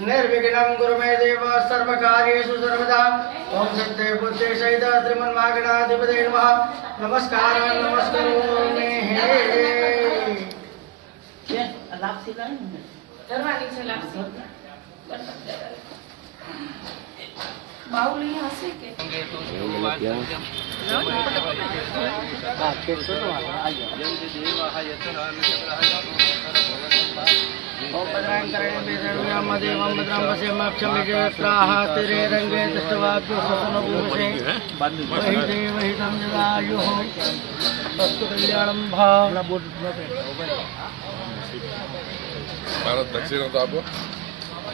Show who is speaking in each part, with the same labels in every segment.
Speaker 1: निर्विघ्नं देव सर्वकार्येषु सर्वदा। ॐ सिद्धे बुद्धे सहित श्रीमन्मागणाधिपते नमः। नमस्कार नमस्करोमि
Speaker 2: हे બાઉલ અહીંયા હશે કે
Speaker 1: એવું હા કેસો તો આ
Speaker 3: ભારત દક્ષિણ હતો આપો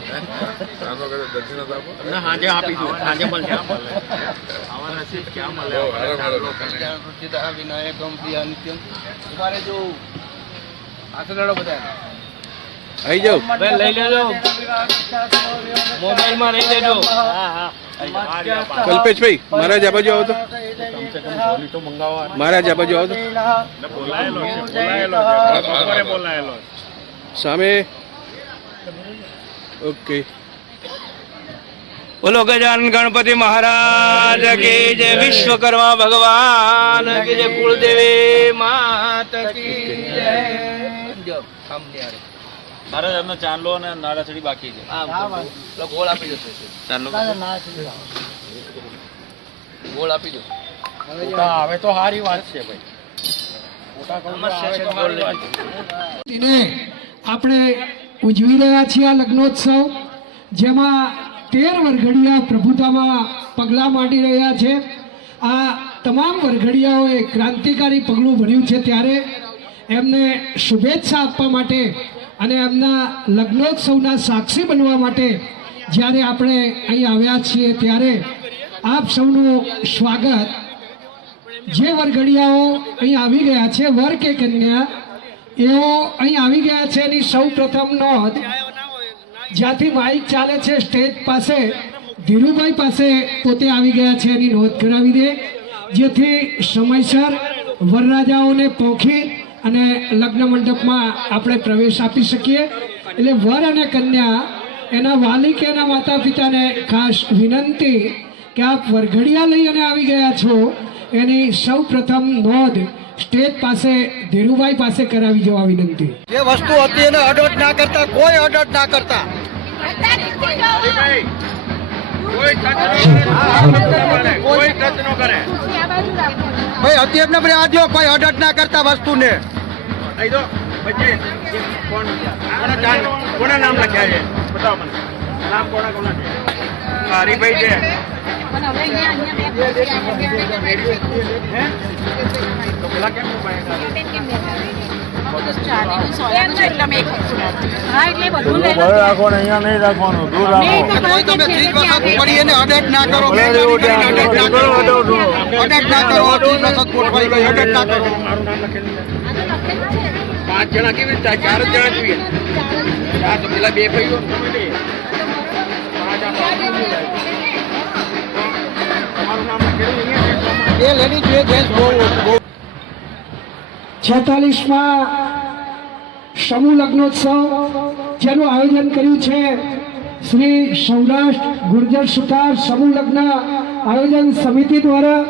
Speaker 3: દક્ષિણ આપો તો આપો
Speaker 4: હાજે આપીશું હાજે મળશે અમારા નસીબ ક્યાં મળે? વિનાયકમ નિત્યમ. તમારે જો. આસનાડો બધા.
Speaker 1: આવી
Speaker 4: જાઓ. બે લઈ લેજો. મોબાઈલમાં લઈ લેજો.
Speaker 5: કલ્પેશભાઈ મહારાજ આ બાજુ આવો તો. મહારાજ આ બાજુ આવો તો. સામે ઓકે.
Speaker 4: બોલો ગજાન ગણપતિ મહારાજ કી જય વિશ્વકર્મા ભગવાન કી જય કુળદેવી માત કી જય. જો સામને આરે
Speaker 6: મારે એમનો ચાંદલો અને નાળાચડી બાકી છે.
Speaker 4: ગોળ આપી દો
Speaker 6: ચાંદલો
Speaker 4: ગોળ આપી દો.
Speaker 1: હવે તો સારી વાત છે ભાઈ.
Speaker 7: તેને આપણે ઉજવી રહ્યા છીએ આ લગ્નોત્સવ, જેમાં તેર વરઘડિયા પ્રભુતામાં પગલાં માંડી રહ્યા છે. આ તમામ વરઘડિયાઓએ ક્રાંતિકારી પગલું ભર્યું છે ત્યારે એમને શુભેચ્છા આપવા માટે અને એમના લગ્નોત્સવના સાક્ષી બનવા માટે જ્યારે આપણે અહીં આવ્યા છીએ ત્યારે આપ સૌનું સ્વાગત. જે વરઘડિયાઓ અહીં આવી ગયા છે, વર કે કન્યા એઓ અહીં આવી ગયા છે એની સૌ પ્રથમ નોંધ. જ્યાંથી બાઇક ચાલે છે સ્ટેજ પાસે, ધીરુભાઈ પાસે પોતે આવી ગયા છે એની નોંધ કરાવી દે. જેથી સમયસર વરરાજાઓને પોખી અને લગ્ન મંડપમાં આપણે પ્રવેશ આપી શકીએ. એટલે વર અને કન્યા, એના વાલી કે એના માતા પિતાને ખાસ વિનંતી કે આપ વરઘડિયા લઈ અને આવી ગયા છો. એની સૌ પ્રથમ નોંધ સ્ટેજ પાસે ધીરુભાઈ પાસે કરાવી જવા વિનંતી.
Speaker 1: જે વસ્તુ હતી એને અડટ ના કરતા કોઈ અડટ ના કરતા. ભાઈ હતી એમને ભાઈ આ જો કોઈ અડટ ના કરતા વસ્તુને.
Speaker 4: કોના નામ લખ્યા છે? બતાવો મને. નામ કોના કોના છે? હરિભાઈ છે તો પેલા કેમ
Speaker 2: હા એટલે બધું લઈ લો. નહીં તો
Speaker 1: કોઈ તમે ત્રીસ વખત પડી એને અડટ ના કરો
Speaker 2: નહીં,
Speaker 1: અડટ ના કરો અડટ ના કરો ત્રીસ વખત પડી ગઈ અડટ ના કરો
Speaker 4: મારું નામ લખેલું છે પાંચ જણા કેવી રીતે થાય? ચાર જ જણા જોઈએ ચાર તો પેલા બે ભાઈઓ અહીંયા છે.
Speaker 1: એ લેડી જોઈએ ગેસ બહુ બહુ
Speaker 7: છેતાલીસમાં સમૂહ લગ્નોત્સવ જેનું આયોજન કર્યું છે શ્રી સૌરાષ્ટ્ર ગુર્જર સુતાર સમૂહ લગ્ન આયોજન સમિતિ દ્વારા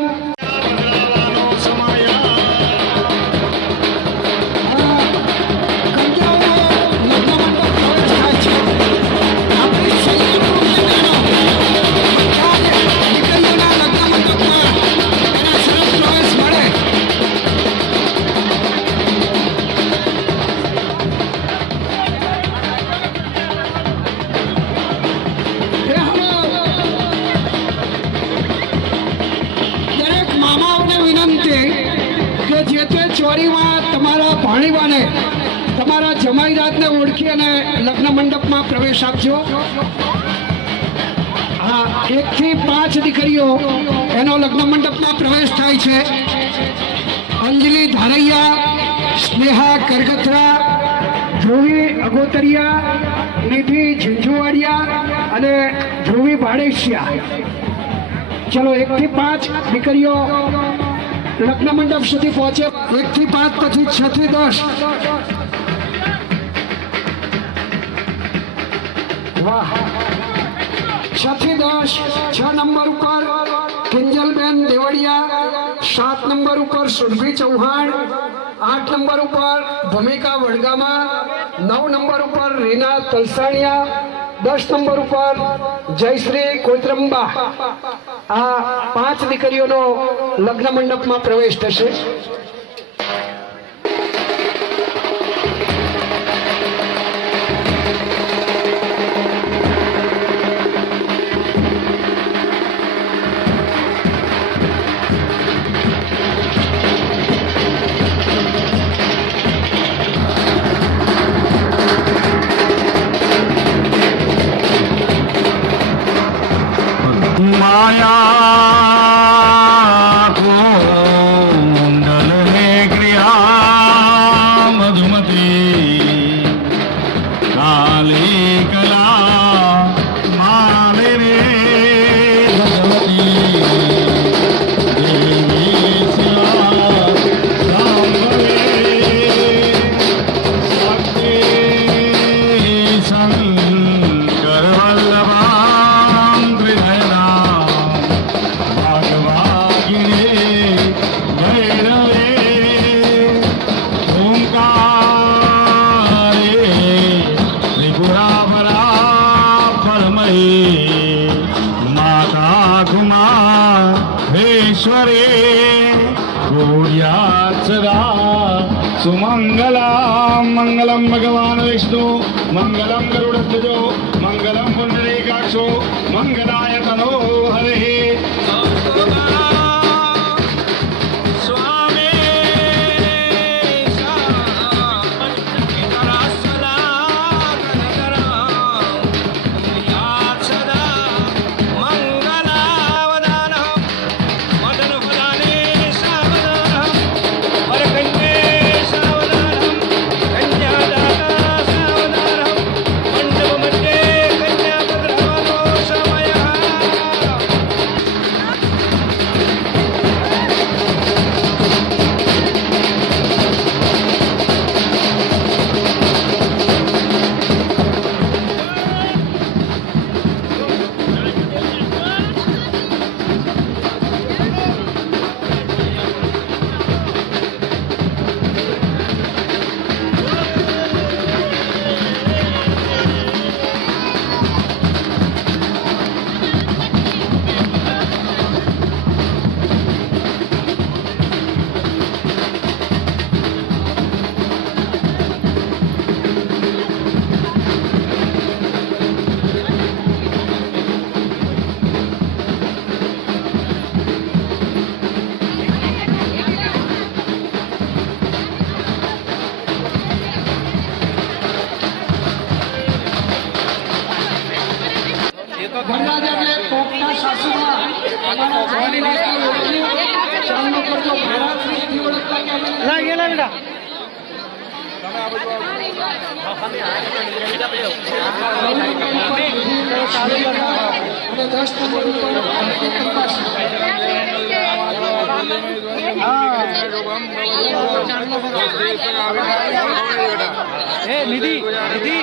Speaker 7: આપજો હા, એકથી પાંચ દીકરીઓ એનો લગ્ન મંડપમાં પ્રવેશ થાય છે. અંજલિ ધારૈયા, સ્નેહા કરગથરા, ધ્રુવી અગોતરિયા, નિધિ ઝીંઝુવાડિયા અને ધ્રુવી ભાડેશિયા ચલો એક થી પાંચ દીકરીઓ લગ્ન મંડપ સુધી પહોંચે. એક થી પાંચ, પછી છ થી દસ.
Speaker 8: વાહ છથી દસ, છ નંબર ઉપર કિંજલબેન દેવડિયા, સાત નંબર ઉપર સુરભી ચૌહાણ, આઠ નંબર ઉપર ભૂમિકા વડગામા, નવ નંબર ઉપર રીના તલસાણિયા, દસ નંબર ઉપર જયશ્રી કોતરંબા આ પાંચ દીકરીઓનો લગ્ન મંડપમાં પ્રવેશ થશે. மாயா અને દસ.
Speaker 7: એ નિધિ નિધિ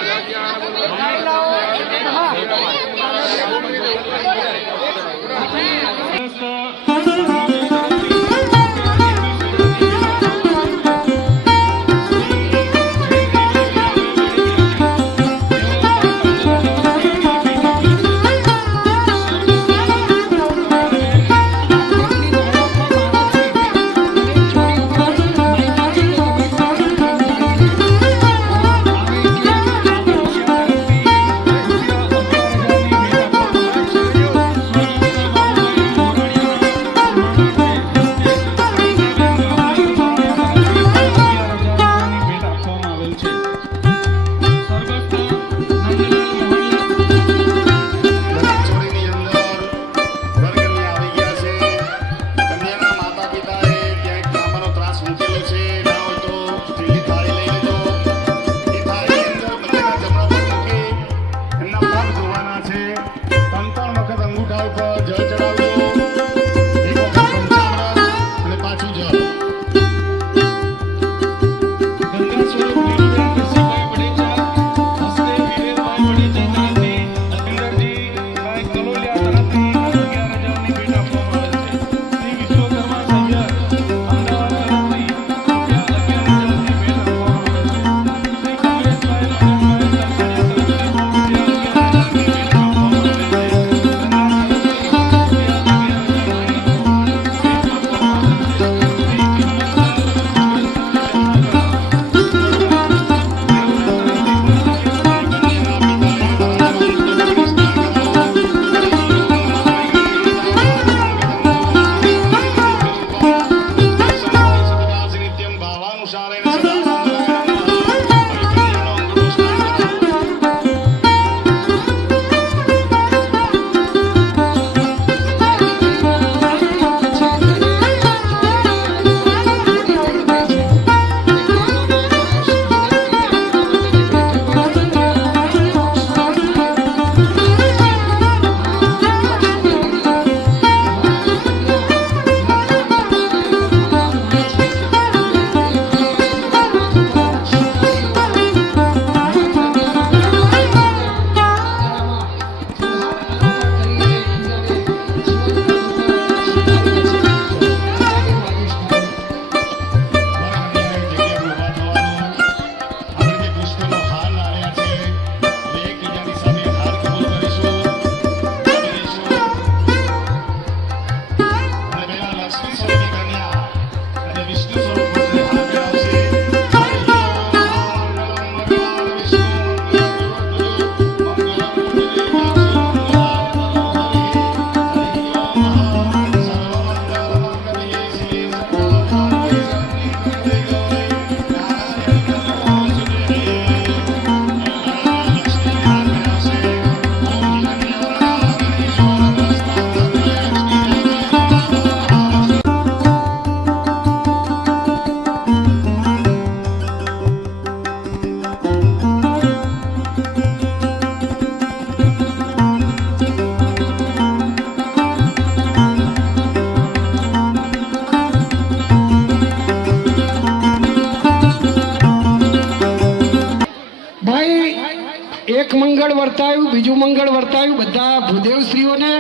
Speaker 7: વર્તાયું, બીજું મંગળ વર્તાયું, બધા ભૂદેવ સ્ત્રીઓને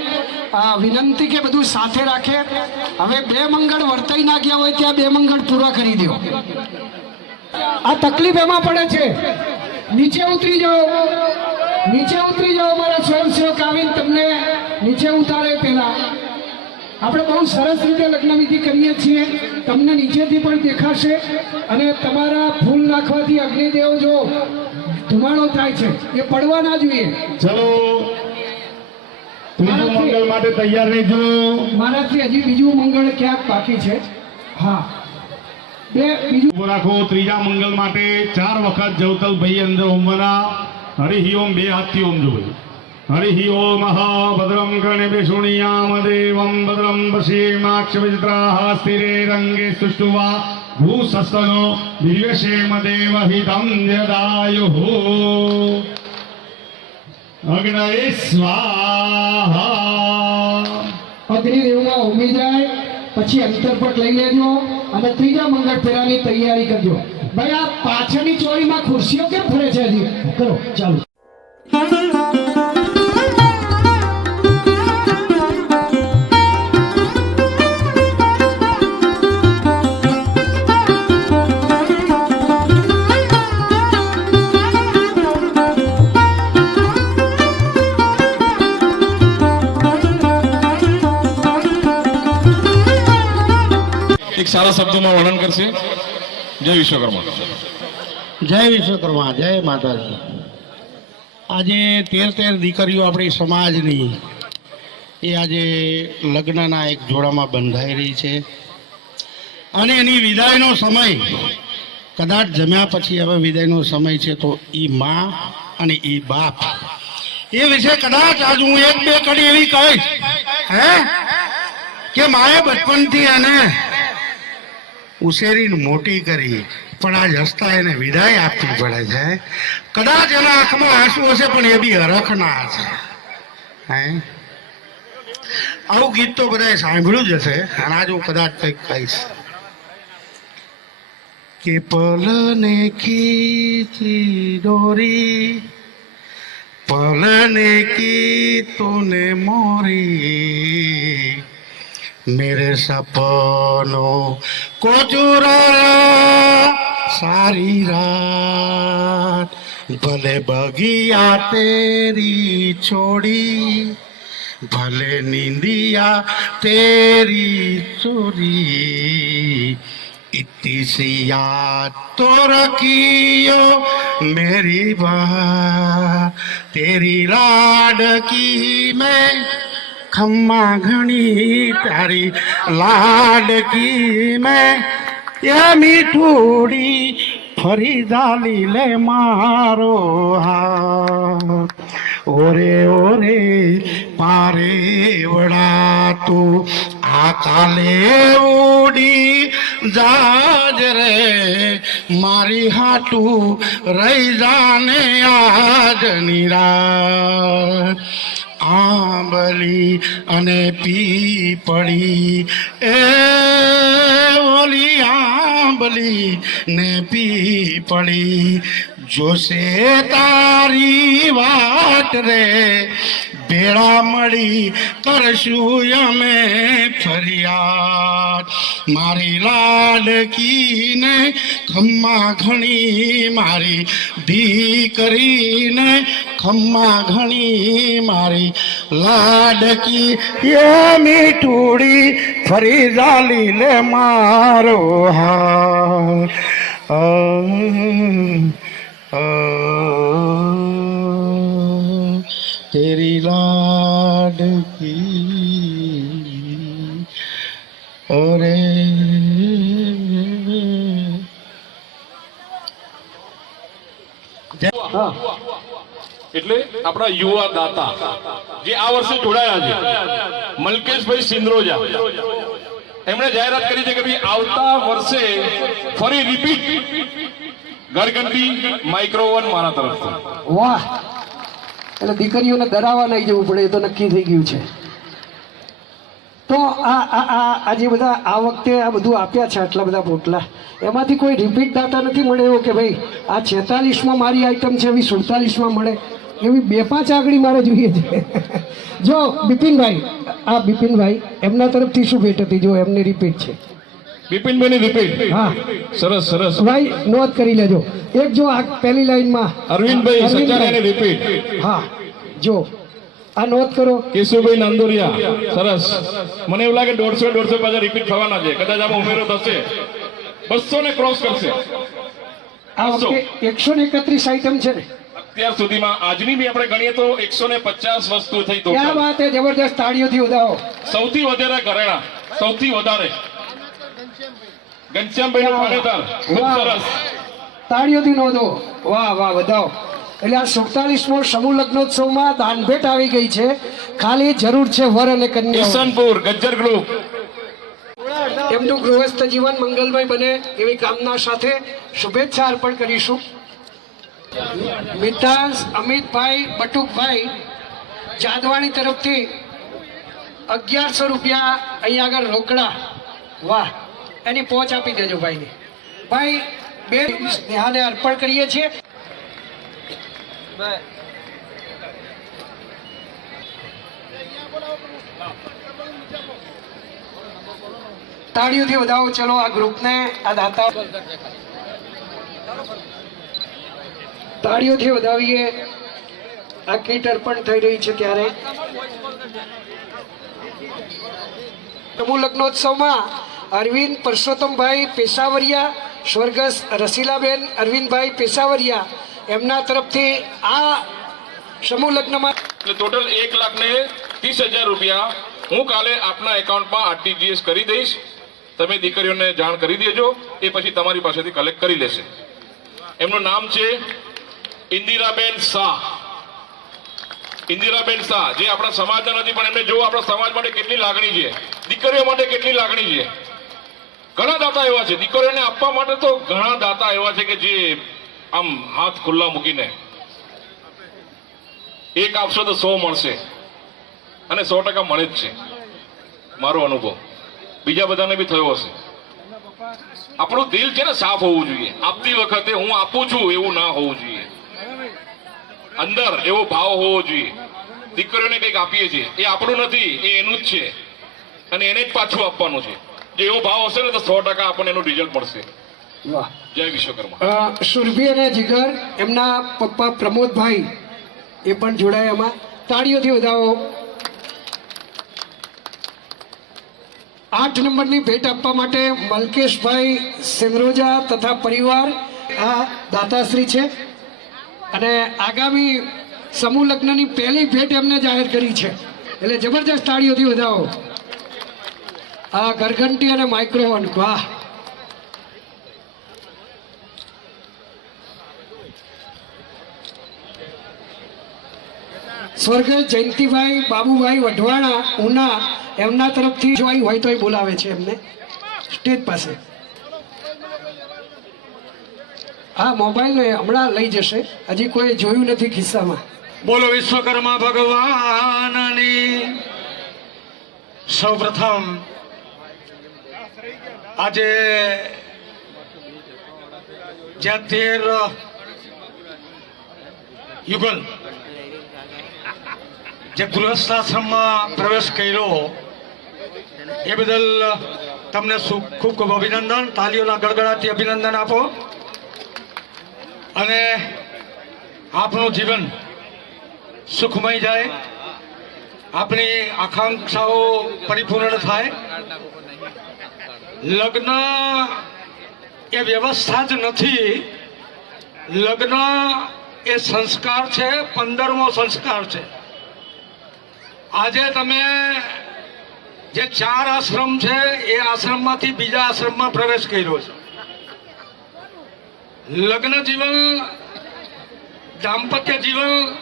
Speaker 7: વિનંતી કે બધું સાથે રાખે. હવે બે મંગળ વર્તાઈ ના ગયા હોય ત્યાં બે મંગળ પૂરા કરી દો. આ તકલીફ એમાં પડે છે. નીચે ઉતરી જાઓ. નીચે ઉતરી જાઓ મારા સ્વયંસેવક આવીને તમને નીચે ઉતારે પેલા આપણે બહુ સરસ રીતે લગ્નવિધિ કરીએ છીએ. તમને નીચેથી પણ દેખાશે. અને તમારા ફૂલ નાખવાથી અગ્નિદેવ જો ધુમાડો થાય છે. એ પડવા ના જોઈએ
Speaker 2: ચલો. ત્રીજું મંગલ માટે તૈયાર રહેજો.
Speaker 7: મારાથી હજી બીજું મંગળ ક્યાંક બાકી છે. હા. બે બીજું
Speaker 2: રાખો. ત્રીજા મંગળ માટે ચાર વખત જવતલ ભાઈ અંદર ઓમવાના હરિ ઓમ બે હાથથી ઓમ જો ભાઈ હરિ ઓમ ભદ્રમ કર્ણે બેસુણિયામ દેવમ ભદ્રમ પશ્યેમાક્ષવિત્રાહ સ્થિરે રંગે સુષ્ટુવા. દેવ હિતમ જદાયુઃ અગ્નયે સ્વાહા
Speaker 7: અગ્નિદેવમાં ઉમી જાય પછી અંતરપટ લઈ લેજો અને ત્રીજા મંગળ ફેરાની તૈયારી કરજો ભાઈ આ પાછળની ચોરીમાં ખુરશીઓ કેમ ફરે છે હજી કરો ચાલો
Speaker 9: સારા શબ્દોમાં વર્ણન કરશે. જય વિશ્વકર્મા.
Speaker 10: જય વિશ્વકર્મા, જય માતાજી. આજે તેર તેર દીકરીઓ આપણી સમાજની એ આજે લગ્નના એક જોડામાં બંધાઈ રહી છે. અને એની વિદાયનો સમય કદાચ જમ્યા પછી હવે વિદાયનો સમય છે તો એ માં અને એ બાપ. એ વિશે કદાચ આજ હું એક બે કડી એવી કહીશ. હે? કે માએ બચપનથી એને ઉછેરીને મોટી કરી, પણ આજ હસતા એને વિદાય આપવી પડે છે. કદાચ એના આંખમાં આંસુ હશે, પણ એ બી હરખના હશે હે? આવું ગીત તો બધાએ સાંભળ્યું જ હશે, અને આજ હું કદાચ કંઈક કહીશ. કે પલને ખીચી દોરી, પલને કી તોને મોરી मेरे सपनों को चुराया सारी रात। भले बगिया तेरी छोड़ी, भले नींदिया तेरी चोरी, इतनी सी याद तो रखियो मेरी बा तेरी लाड की मैं ખમ્મા ઘણી તારી લાડકી મેં મીઠુડી ફરી જાલી લે મારો હા ઓરે ઓરે, પારે વડા તું આ કાલે ઉડી જાજ રે. મારી હાટું રહી જાને આજ નિરા આંબલી અને પીપળી. એ ઓલી આંબલી ને પીપળી. જોશે તારી વાત રે. ભેળા મળી કરશું અમે ફરિયાદ. મારી લાડકીને ખમ્મા ઘણી, મારી દીકરીને ખમ્મા ઘણી, મારી લાડકી એ મીઠુડી ફરી જાલી લે મારો હા તેરી લાડકી અરે
Speaker 9: એટલે આપણા યુવા દાતા જે આ વર્ષે જોડાયા છે મલકેશભાઈ સિંદ્રોજા એમણે જાહેરાત કરી છે કે ભાઈ આવતા વર્ષે ફરી રિપીટ ઘરઘંટી માઇક્રોવન મારા તરફથી.
Speaker 7: વાહ. એટલે દીકરીઓને દરાવા નહીં જવું પડે, એ તો નક્કી થઈ ગયું છે. તો આ આ આ જે બધા આ વખતે આ બધું આપ્યા છે, આટલા બધા પોટલા, એમાંથી કોઈ રિપીટ દાતા નથી મળે એવો કે ભાઈ, આ છેતાલીસમાં મારી આઈટમ છે, એવી સુડતાલીસમાં મળે. એવી બે, પાંચ આગળી મારે જોઈએ છે. જો, બિપિનભાઈ, આ બિપિનભાઈ, એમના તરફથી શું ભેટ હતી? જો, એમની રિપીટ છે.
Speaker 9: બિપિનભાઈની રિપીટ
Speaker 7: હા.
Speaker 9: સરસ સરસ.
Speaker 7: ભાઈ નોંધ કરી લેજો. એક જો આ પહેલી લાઈનમાં
Speaker 9: અરવિંદભાઈ. સચારાની રિપીટ
Speaker 7: હા જો. આ નોંધ કરો.
Speaker 9: કેશુભાઈ નંદુરિયા. સરસ. મને એવું લાગે દોઢસો દોઢસો પાછા રિપીટ થવાના છે. કદાચ આમાં ઉમેરો થશે. બસો ને ક્રોસ કરશે.
Speaker 7: આ એકસો ને એકત્રીસ આઈટમ છે ને.
Speaker 9: અત્યાર સુધીમાં આજની બી આપણે ગણીએ તો એકસો ને પચાસ વસ્તુ થઈ
Speaker 7: ક્યાં વાત હે જબરદસ્ત તાળીઓથી ઉદાહો.
Speaker 9: સૌથી વધારે ઘરેણા. સૌથી વધારે. ઘનશ્યામભાઈ નું પાનેતર ખૂબ સરસ.
Speaker 7: તાળીઓથી નોંધો. વાહ વાહ વધાવો એટલે આ સુડતાલીસમો સમૂહ લગ્નોત્સવમાં દાનભેટ આવી ગઈ છે. ખાલી જરૂર છે વર અને કન્યા
Speaker 9: ઈસનપુર ગજ્જર ગ્રુપ.
Speaker 7: એમનું ગૃહસ્થ જીવન મંગલમય બને એવી કામના સાથે શુભેચ્છા અર્પણ કરીશું. મિતાસ અમિતભાઈ બટુકભાઈ જાદવાણી તરફથી અગિયારસો રૂપિયા અહીંયા આગળ રોકડા. વાહ. એની પહોંચ આપી દેજો ભાઈને. ભાઈ, બે સ્નેહાને અર્પણ કરીએ છીએ. તાળીઓથી વધાવો, ચલો આ ગ્રુપને, આ દાતા તાળીઓથી વધાવીએ. આ કીટ અર્પણ થઈ રહી છે ત્યારે. સમૂહ લગ્નોત્સવમાં અરવિંદ પરસોત્તમભાઈ પેશાવરિયા સ્વર્ગસ્થ રસીલાબેન અરવિંદભાઈ પેશાવરિયા એમના તરફથી આ સમૂહ લગ્નમાં
Speaker 9: ટોટલ એક લાખ ને ત્રીસ હજાર રૂપિયા હું કાલે આપના એકાઉન્ટમાં આરટીજીએસ કરી દઈશ. તમે દીકરીઓને જાણ કરી દેજો, એ પછી તમારી પાસેથી કલેક્ટ કરી લેશે. એમનું નામ છે ઇન્દિરાબેન શાહ. ઇન્દિરાબેન શાહ, જે આપણા સમાજના નથી, પણ એમને જો આપણા સમાજ માટે કેટલી લાગણી છે, દીકરીઓ માટે કેટલી લાગણી છે ઘણા દાતા એવા છે. દીકરીઓને આપવા માટે તો ઘણા દાતા એવા છે કે જે આમ હાથ ખુલ્લા મૂકીને એક આપશો તો સો મળશે. અને સો ટકા મળે જ છે. મારો અનુભવ. બીજા બધાને બી થયો હશે. આપણું દિલ છે ને સાફ હોવું જોઈએ. આપતી વખતે હું આપું છું એવું ના હોવું જોઈએ. અંદર એવો ભાવ હોવો જોઈએ. દીકરીઓને કંઈક આપીએ છીએ. એ આપણું નથી, એ એનું જ છે. અને એને જ પાછું આપવાનું છે. જો એવો ભાવ હશે ને તો સો ટકા આપણને એનું રિઝલ્ટ મળશે. જય વિશ્વકર્મા.
Speaker 7: સુરભી અને જીગર એમના પપ્પા પ્રમોદભાઈ એ પણ જોડાય એમાં. તાળીઓથી વધાવો. આઠ નંબરની ભેટ આપવા માટે મલકેશભાઈ સિંદરોજા તથા પરિવાર આ દાતાશ્રી છે. અને આગામી સમૂહ લગ્નની પહેલી ભેટ એમને જાહેર કરી છે. એટલે જબરજસ્ત તાળીઓથી વધાવો. આ ગરઘંટી અને માઇક્રોફોન વાહ. સ્વર્ગ જયંતિભાઈ બાબુભાઈ વઢવાણા, ઉના, એમના તરફથી જો હોય તો બોલાવે છે એમને. સ્ટેજ પાસે. હા, મોબાઈલ ને હમણાં લઈ જશે. હજી કોઈ જોયું નથી ખિસ્સામાં.
Speaker 1: બોલો વિશ્વકર્મા ભગવાનની સૌપ્રથમ આજે જ્યાં તેર યુગલ, જે ગૃહસ્થાશ્રમમાં પ્રવેશ કર્યો, એ બદલ તમને ખૂબ ખૂબ અભિનંદન, તાલીઓના ગડગડાટી અભિનંદન આપો. અને આપનું જીવન સુખમય જાય. આપણી આકાંક્ષાઓ પરિપૂર્ણ થાય. લગ્ન એ વ્યવસ્થા જ નથી. લગ્ન એ સંસ્કાર છે, પંદરમો સંસ્કાર છે. આજે તમે જે ચાર આશ્રમ છે, એ આશ્રમમાંથી બીજા આશ્રમમાં પ્રવેશ કર્યો છે. લગ્ન જીવન, દાંપત્ય જીવન,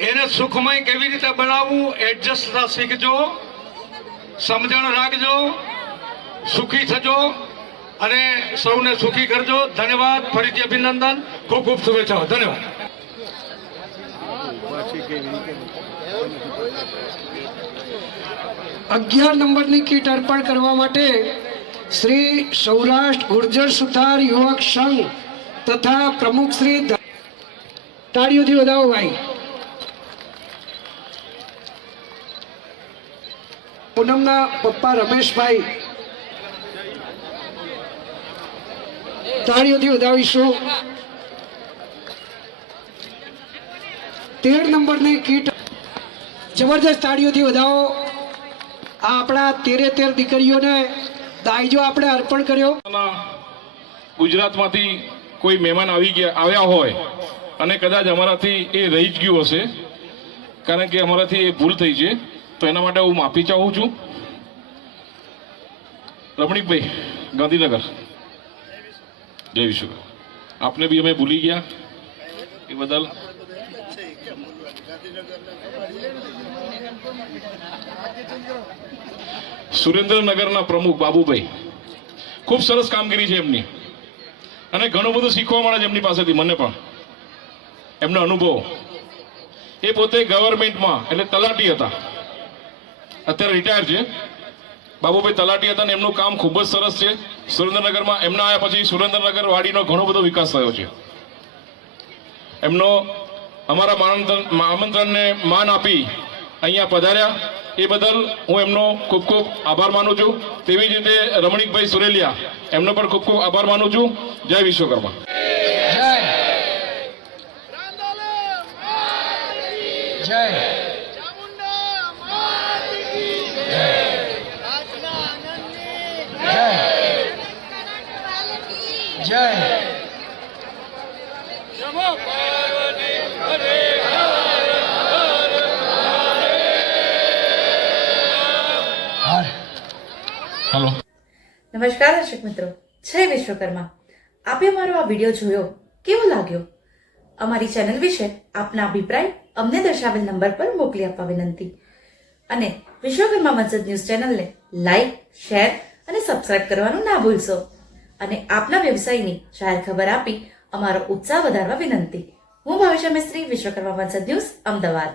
Speaker 1: એને સુખમય કેવી રીતે બનાવવું એડજસ્ટ થતા શીખજો, સમજણ રાખજો. સુખી થજો અને સૌને સુખી કરજો. ધન્યવાદ. ફરીથી અભિનંદન. ખૂબ ખૂબ શુભેચ્છાઓ. ધન્યવાદ.
Speaker 7: અગિયાર નંબરની કીટ અર્પણ કરવા માટે શ્રી સૌરાષ્ટ્ર ગુર્જર સુથાર યુવક સંઘ તથા પ્રમુખ શ્રી તાળીઓથી વધાવો ભાઈ. પૂનમના પપ્પા રમેશભાઈ તાળીઓથી વધાવીશું. તેર નંબરની કીટ જબરજસ્ત તાળીઓથી વધાવો. આ આપણા તેરે તેર દીકરીઓને દાયજો આપણે અર્પણ કર્યો.
Speaker 9: ગુજરાતમાંથી કોઈ મહેમાન આવી ગયા, આવ્યા હોય અને કદાચ અમારાથી એ રહી જ ગયું હશે, કારણ કે અમારાથી એ ભૂલ થઈ છે, તો એના માટે હું માફી ચાહું છું. રમણીકભાઈ, ગાંધીનગર. જય વિશ્વ આપને બી અમે ભૂલી ગયા એ બદલ. સુરેન્દ્રનગરના પ્રમુખ બાબુભાઈ. ખૂબ સરસ કામગીરી છે એમની. અને ઘણું બધું શીખવા મળે છે એમની પાસેથી, મને પણ. એમનો અનુભવ. એ પોતે ગવર્મેન્ટમાં, એટલે તલાટી હતા. અત્યારે રિટાયર છે. બાબુભાઈ તલાટી હતા ને એમનું કામ ખૂબ જ સરસ છે. સુરેન્દ્રનગરમાં એમના આવ્યા પછી સુરેન્દ્રનગર વાડીનો ઘણો બધો વિકાસ થયો છે. એમનો અમારા આમંત્રણ- આમંત્રણને માન આપી અહીંયા પધાર્યા. એ બદલ હું એમનો ખૂબ ખૂબ આભાર માનું છું. તેવી જ રીતે રમણીકભાઈ સુરેલિયા, એમનો પણ ખૂબ ખૂબ આભાર માનું છું. જય વિશ્વકર્મા.
Speaker 7: જય. જય.
Speaker 9: હલો.
Speaker 11: નમસ્કાર દર્શક મિત્રો. જય વિશ્વકર્મા. આપે મારો આ વીડિયો જોયો? કેવો લાગ્યો? અમારી ચેનલ વિશે આપના અભિપ્રાય અમને દર્શાવેલ નંબર પર મોકલી આપવા વિનંતી. અને વિશ્વકર્મા મસ્જિદ ન્યૂઝ ચેનલને લાઈક શેર અને સબસ્ક્રાઇબ કરવાનું ના ભૂલશો. અને આપના વ્યવસાયની જાહેર ખબર આપી અમારો ઉત્સાહ વધારવા વિનંતી. હું ભવિષ્ય મિસ્ત્રી વિશ્વકર્મા વંશદ ન્યૂઝ, અમદાવાદ.